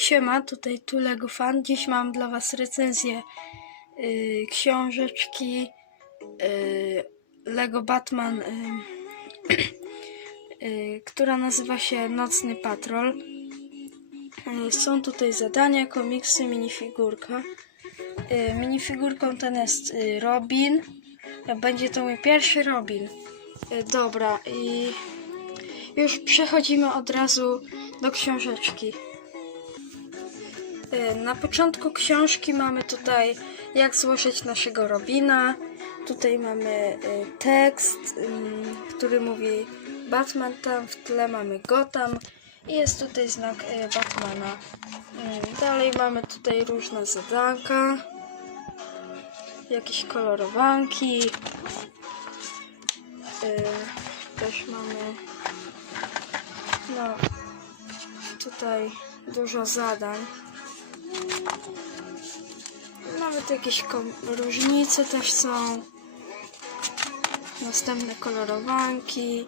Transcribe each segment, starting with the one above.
Siema, tutaj tu Lego Fan. Dziś mam dla Was recenzję y, książeczki y, Lego Batman, y, y, która nazywa się Nocny Patrol. Y, są tutaj zadania, komiksy, minifigurka. Y, minifigurką ten jest y, Robin. Będzie to mój pierwszy Robin. Y, dobra, i już przechodzimy od razu do książeczki. Y, Na początku książki mamy tutaj jak złożyć naszego Robina. Tutaj mamy y, tekst, ym, który mówi Batman, tam w tle mamy Gotham i jest tutaj znak y, Batmana. Dalej mamy tutaj różne zadanka, jakieś kolorowanki. Y, Też mamy no tutaj dużo zadań. Nawet jakieś różnice też są. Następne kolorowanki.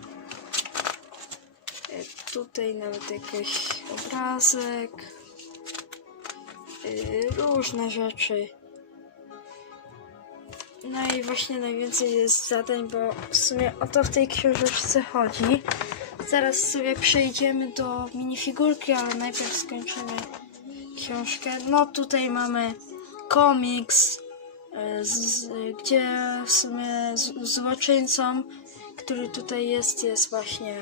E, Tutaj nawet jakiś obrazek. E, Różne rzeczy. No i właśnie najwięcej jest zadań, bo w sumie o to w tej książeczce chodzi. Zaraz sobie przejdziemy do minifigurki, ale najpierw skończymy książkę. No tutaj mamy komiks, e, z, z, gdzie w sumie z, złoczyńcą, który tutaj jest, jest właśnie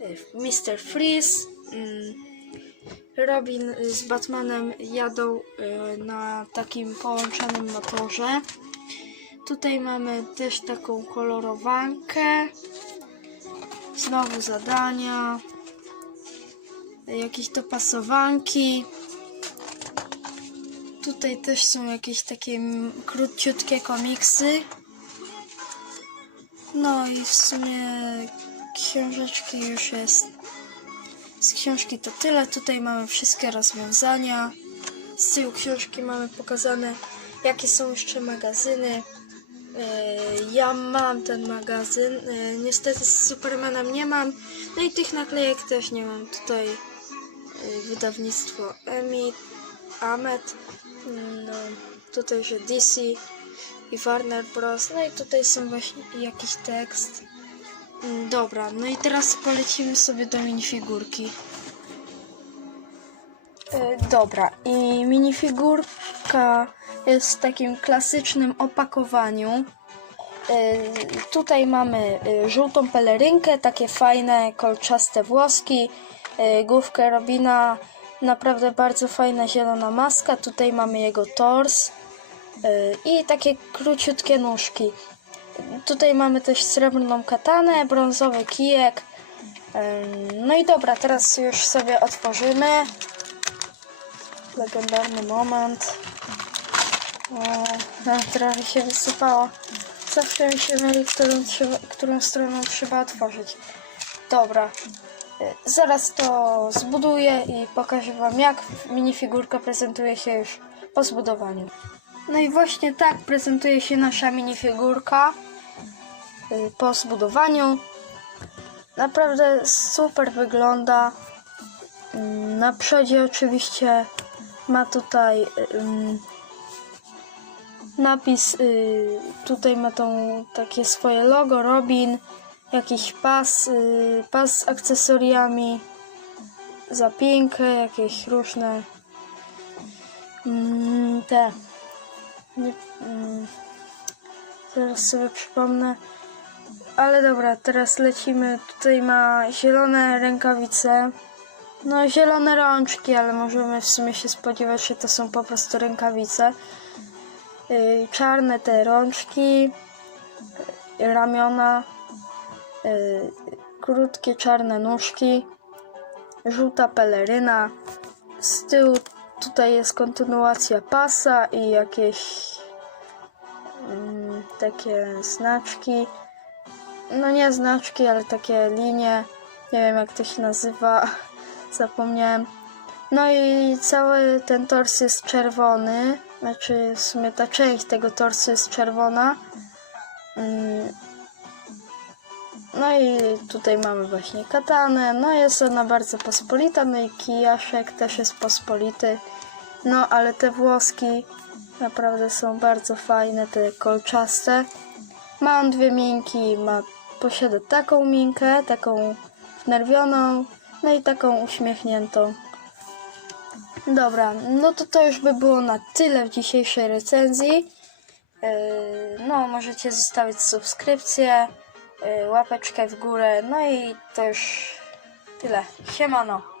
e, Mr. Freeze. Mm, Robin z Batmanem jadą e, na takim połączonym motorze. Tutaj mamy też taką kolorowankę. Znowu zadania. Jakieś dopasowanki. Tutaj też są jakieś takie króciutkie komiksy. No i w sumie książeczki już jest. Z książki to tyle. Tutaj mamy wszystkie rozwiązania. Z tyłu książki mamy pokazane, jakie są jeszcze magazyny. E, Ja mam ten magazyn. E, Niestety z Supermanem nie mam. No i tych naklejek też nie mam. Tutaj e, wydawnictwo Emit, Amet. No, tutaj, że DC i Warner Bros. No i tutaj są właśnie jakiś tekst. Mm, Dobra, no i teraz polecimy sobie do minifigurki. E, Dobra, i minifigurka jest w takim klasycznym opakowaniu. E, Tutaj mamy e, żółtą pelerynkę, takie fajne, kolczaste włoski, e, główkę Robina, naprawdę bardzo fajna zielona maska. Tutaj mamy jego tors e, i takie króciutkie nóżki. Tutaj mamy też srebrną katanę, brązowy kijek. No i dobra, teraz już sobie otworzymy. Legendarny moment. O, trochę się wysypało. Zawsze mi się myli, którą, którą stroną trzeba otworzyć. Dobra. Y, Zaraz to zbuduję i pokażę Wam, jak minifigurka prezentuje się już po zbudowaniu. No i właśnie tak prezentuje się nasza minifigurka y, po zbudowaniu. Naprawdę super wygląda. Mm, Na przodzie oczywiście ma tutaj napis, y, tutaj ma tą takie swoje logo Robin, jakiś pas, y, pas z akcesoriami, zapinkę, jakieś różne mm, te nie, mm, zaraz sobie przypomnę ale dobra, teraz lecimy. Tutaj ma zielone rękawice. No, zielone rączki, ale możemy w sumie się spodziewać, że to są po prostu rękawice. Yy, czarne te rączki, ramiona, krótkie czarne nóżki, żółta peleryna. Z tyłu tutaj jest kontynuacja pasa i jakieś mm, takie znaczki no nie znaczki, ale takie linie. Nie wiem jak to się nazywa, zapomniałem. No i cały ten tors jest czerwony. Znaczy w sumie ta część tego torsu jest czerwona. Mm. No i tutaj mamy właśnie katanę. No jest ona bardzo pospolita. No i kijaszek też jest pospolity. No ale te włoski naprawdę są bardzo fajne, te kolczaste. Ma on dwie minki, ma, posiada taką minkę, taką wnerwioną, no i taką uśmiechniętą. Dobra, no to to już by było na tyle w dzisiejszej recenzji. Yy, No, możecie zostawić subskrypcję, łapeczkę w górę, no i to już tyle. Siemano!